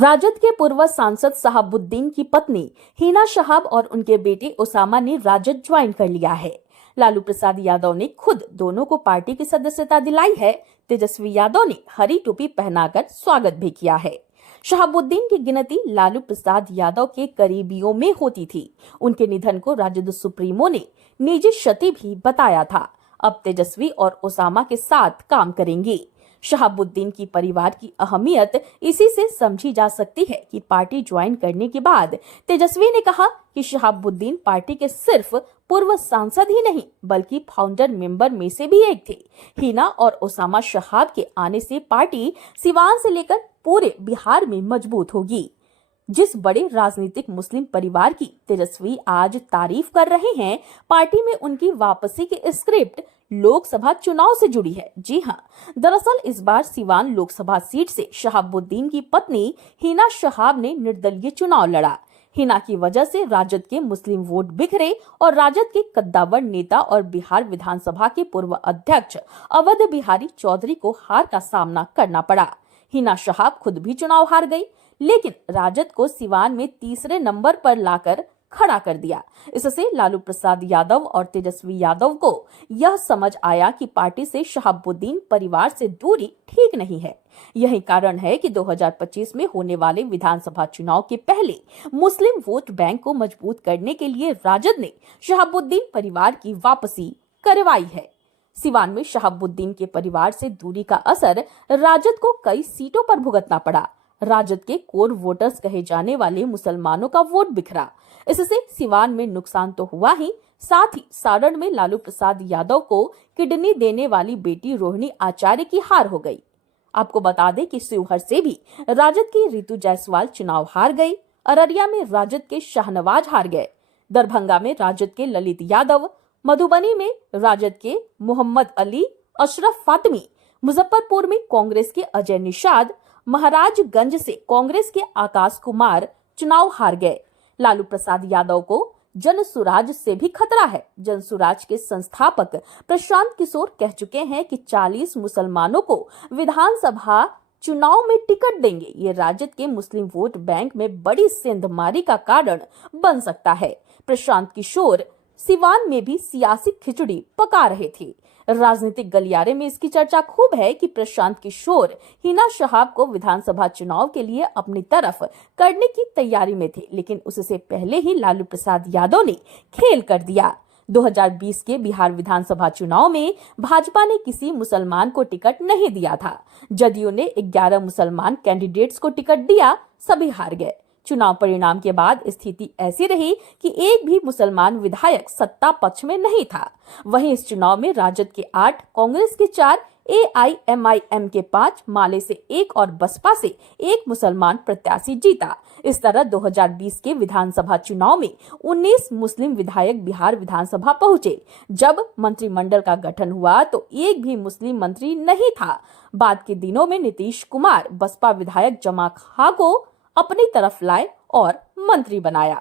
राजद के पूर्व सांसद शहाबुद्दीन की पत्नी हिना शहाब और उनके बेटे ओसामा ने राजद ज्वाइन कर लिया है। लालू प्रसाद यादव ने खुद दोनों को पार्टी की सदस्यता दिलाई है। तेजस्वी यादव ने हरी टोपी पहनाकर स्वागत भी किया है। शहाबुद्दीन की गिनती लालू प्रसाद यादव के करीबियों में होती थी। उनके निधन को राजद सुप्रीमो ने निजी क्षति भी बताया था। अब तेजस्वी और ओसामा के साथ काम करेंगे। शहाबुद्दीन की परिवार की अहमियत इसी से समझी जा सकती है कि पार्टी ज्वाइन करने के बाद तेजस्वी ने कहा कि शहाबुद्दीन पार्टी के सिर्फ पूर्व सांसद ही नहीं बल्कि फाउंडर मेंबर में से भी एक थे। हिना और ओसामा शहाब के आने से पार्टी सिवान से लेकर पूरे बिहार में मजबूत होगी। जिस बड़े राजनीतिक मुस्लिम परिवार की तेजस्वी आज तारीफ कर रहे हैं, पार्टी में उनकी वापसी की स्क्रिप्ट लोकसभा चुनाव से जुड़ी है। जी हां, दरअसल इस बार सिवान लोकसभा सीट से शहाबुद्दीन की पत्नी हिना शहाब ने निर्दलीय चुनाव लड़ा। हिना की वजह से राजद के मुस्लिम वोट बिखरे और राजद के कद्दावर नेता और बिहार विधानसभा के पूर्व अध्यक्ष अवध बिहारी चौधरी को हार का सामना करना पड़ा। हिना शहाब खुद भी चुनाव हार गई, लेकिन राजद को सिवान में तीसरे नंबर पर लाकर खड़ा कर दिया। इससे लालू प्रसाद यादव और तेजस्वी यादव को यह समझ आया कि पार्टी से शहाबुद्दीन परिवार से दूरी ठीक नहीं है। यही कारण है कि 2025 में होने वाले विधानसभा चुनाव के पहले मुस्लिम वोट बैंक को मजबूत करने के लिए राजद ने शहाबुद्दीन परिवार की वापसी करवाई है। सिवान में शहाबुद्दीन के परिवार से दूरी का असर राजद को कई सीटों पर भुगतना पड़ा। राजद के कोर वोटर्स कहे जाने वाले मुसलमानों का वोट बिखरा। इससे सिवान में नुकसान तो हुआ ही, साथ ही सारण में लालू प्रसाद यादव को किडनी देने वाली बेटी रोहिणी आचार्य की हार हो गई। आपको बता दें कि शिवहर से भी राजद की रितु जायसवाल चुनाव हार गई। अररिया में राजद के शाहनवाज हार गए। दरभंगा में राजद के ललित यादव, मधुबनी में राजद के मोहम्मद अली अशरफ फातमी, मुजफ्फरपुर में कांग्रेस के अजय निषाद, महाराजगंज से कांग्रेस के आकाश कुमार चुनाव हार गए। लालू प्रसाद यादव को जनसुराज से भी खतरा है। जनसुराज के संस्थापक प्रशांत किशोर कह चुके हैं कि 40 मुसलमानों को विधानसभा चुनाव में टिकट देंगे। ये राजद के मुस्लिम वोट बैंक में बड़ी सेंधमारी का कारण बन सकता है। प्रशांत किशोर सिवान में भी सियासी खिचड़ी पका रहे थे। राजनीतिक गलियारे में इसकी चर्चा खूब है कि प्रशांत किशोर हिना शहाब को विधानसभा चुनाव के लिए अपनी तरफ करने की तैयारी में थे, लेकिन उससे पहले ही लालू प्रसाद यादव ने खेल कर दिया। 2020 के बिहार विधानसभा चुनाव में भाजपा ने किसी मुसलमान को टिकट नहीं दिया था। जदयू ने 11 मुसलमान कैंडिडेट्स को टिकट दिया, सभी हार गए। चुनाव परिणाम के बाद स्थिति ऐसी रही कि एक भी मुसलमान विधायक सत्ता पक्ष में नहीं था। वहीं इस चुनाव में राजद के 8, कांग्रेस के 4, AIMIM के 5, माले से 1 और बसपा से 1 मुसलमान प्रत्याशी जीता। इस तरह 2020 के विधानसभा चुनाव में 19 मुस्लिम विधायक बिहार विधानसभा पहुंचे। जब मंत्रिमंडल का गठन हुआ तो एक भी मुस्लिम मंत्री नहीं था। बाद के दिनों में नीतीश कुमार बसपा विधायक जमा खां को अपनी तरफ लाए और मंत्री बनाया।